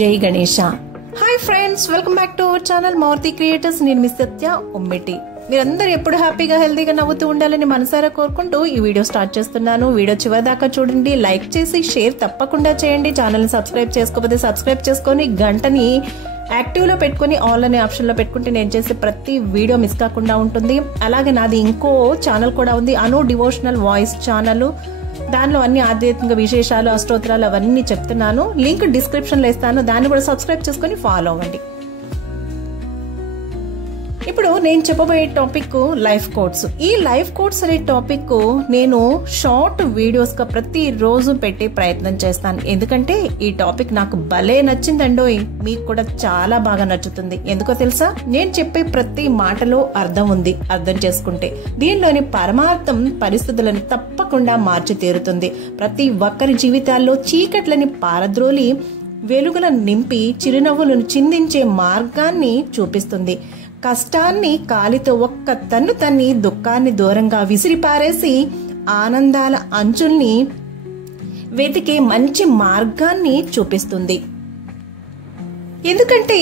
జై Ganesha. Hi friends, welcome back to our channel Maruti creators. నేను miss Satya Ummiti. మీరందరూ ఎప్పుడు హ్యాపీగా హెల్తీగా నవ్వుతూ ఉండాలని మనసారా కోరుకుంటూ ఈ వీడియో స్టార్ట్ చేస్తున్నాను. వీడియో చివరి దాకా చూడండి, లైక్ చేసి షేర్ తప్పకుండా చేయండి. ఛానల్ని సబ్స్క్రైబ్ చేసుకోకపోతే సబ్స్క్రైబ్ చేసుకొని గంటని యాక్టివ్ లో పెట్టుకుని ఆల్ అనే ఆప్షన్ లో పెట్టుకుంటే నేను చేసే ప్రతి వీడియో మిస్ కాకుండా ఉంటుంది. అలాగే నాది ఇంకో ఛానల్ కూడా ఉంది, అను డివోషనల్ వాయిస్ ఛానల్. దానిలో అన్ని ఆధ్యాత్మిక విశేషాలు, అష్టోత్తరాలు అవన్నీ చెప్తున్నాను. లింక్ డిస్క్రిప్షన్ లో ఇస్తాను, దాన్ని కూడా సబ్స్క్రైబ్ చేసుకుని ఫాలో అవ్వండి. ఇప్పుడు నేను చెప్పబోయే టాపిక్ లైఫ్ కోట్స్. ఈ లైఫ్ కోట్స్ అనే టాపిక్ నేను షార్ట్ వీడియోస్ గా ప్రతి రోజు పెట్టే ప్రయత్నం చేస్తాను. ఎందుకంటే ఈ టాపిక్ నాకు భలే నచ్చిందండోయ్, మీకు కూడా చాలా బాగా నచ్చుతుంది. ఎందుకో తెలుసా, నేను చెప్పే ప్రతి మాటలో అర్థం ఉంది. అర్థం చేసుకుంటే దీనిలోని పరమార్థం పరిస్థితులను తప్పకుండా మార్చి తీరుతుంది. ప్రతి ఒక్కరి జీవితాల్లో చీకట్లని పారద్రోలి వెలుగులను నింపి చిరునవ్వులను చిందించే మార్గాన్ని చూపిస్తుంది. కష్టాన్ని కాలితో ఒక్క తన్ను తన్ని దుఃఖాన్ని దూరంగా విసిరిపారేసి ఆనందాల అంచుల్ని వెతికే మంచి మార్గాన్ని చూపిస్తుంది. ఎందుకంటే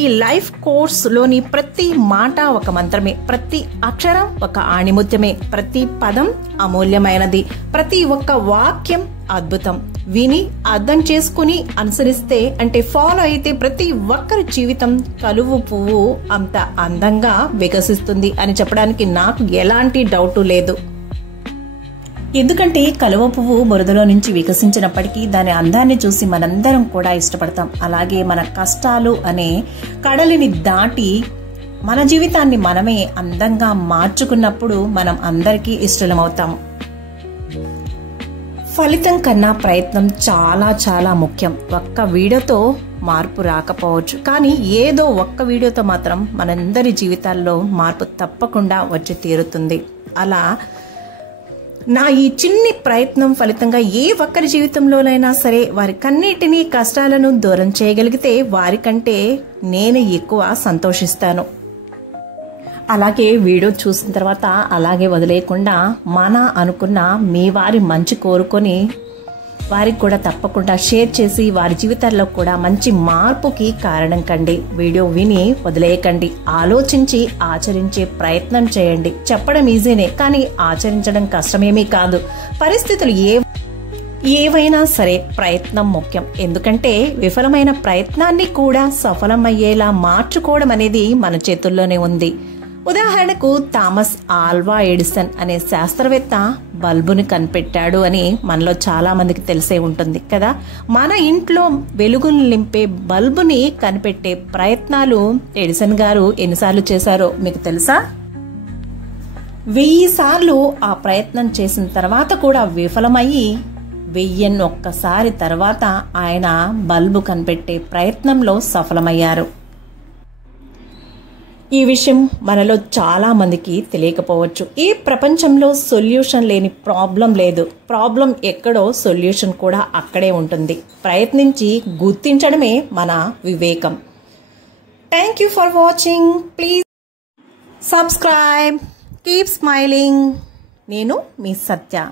ఈ లైఫ్ కోర్స్ లోని ప్రతి మాట ఒక మంత్రమే, ప్రతి అక్షరం ఒక ఆణిముత్యమే, ప్రతి పదం అమూల్యమైనది, ప్రతి ఒక్క వాక్యం అద్భుతం. విని అర్థం చేసుకుని అనుసరిస్తే అంటే ఫాలో అయితే ప్రతి ఒక్కరి జీవితం కలువు పువ్వు అంత అందంగా వికసిస్తుంది అని చెప్పడానికి నాకు ఎలాంటి డౌట్ లేదు. ఎందుకంటే కలువ పువ్వు బురదలో నుంచి వికసించినప్పటికీ దాని అందాన్ని చూసి మనందరం కూడా ఇష్టపడతాం. అలాగే మన కష్టాలు అనే కడలిని దాటి మన జీవితాన్ని మనమే అందంగా మార్చుకున్నప్పుడు మనం అందరికీ ఇష్టలమవుతాము. ఫలితం కన్నా ప్రయత్నం చాలా చాలా ముఖ్యం. ఒక్క వీడియోతో మార్పు రాకపోవచ్చు, కానీ ఏదో ఒక్క వీడియోతో మాత్రం మనందరి జీవితాల్లో మార్పు తప్పకుండా వచ్చి తీరుతుంది. అలా నా ఈ చిన్ని ప్రయత్నం ఫలితంగా ఏ ఒక్కరి జీవితంలోనైనా సరే వారి కన్నిటినీ కష్టాలను దూరం చేయగలిగితే వారికంటే నేను ఎక్కువ సంతోషిస్తాను. అలాగే వీడియో చూసిన తర్వాత అలాగే వదిలేయకుండా మన అనుకున్న మీ వారి మంచి కోరుకొని వారికి కూడా తప్పకుండా షేర్ చేసి వారి జీవితాల్లో కూడా మంచి మార్పుకి కారణం కండి. వీడియో విని వదిలేయకండి, ఆలోచించి ఆచరించే ప్రయత్నం చేయండి. చెప్పడం ఈజీనే, కానీ ఆచరించడం కష్టమేమీ కాదు. పరిస్థితులు ఏవైనా సరే ప్రయత్నం ముఖ్యం. ఎందుకంటే విఫలమైన ప్రయత్నాన్ని కూడా సఫలమయ్యేలా మార్చుకోవడం అనేది మన చేతుల్లోనే ఉంది. ఉదాహరణకు థామస్ ఆల్వా ఎడిసన్ అనే శాస్త్రవేత్త బల్బుని కనిపెట్టాడు అని మనలో చాలా మందికి తెలిసే ఉంటుంది కదా. మన ఇంట్లో వెలుగును నింపే బల్బుని కనిపెట్టే ప్రయత్నాలు ఎడిసన్ గారు ఎన్నిసార్లు చేశారో మీకు తెలుసా? 1000 సార్లు ఆ ప్రయత్నం చేసిన తర్వాత కూడా విఫలమయ్యి 1001 తర్వాత ఆయన బల్బు కనిపెట్టే ప్రయత్నంలో సఫలమయ్యారు. ఈ విషయం మనలో చాలా మందికి తెలియకపోవచ్చు. ఈ ప్రపంచంలో సొల్యూషన్ లేని ప్రాబ్లం లేదు. ప్రాబ్లం ఎక్కడో సొల్యూషన్ కూడా అక్కడే ఉంటుంది. ప్రయత్నించి గుర్తించడమే మన వివేకం. Thank you for watching. Please subscribe, keep smiling. నేను మీ సత్య.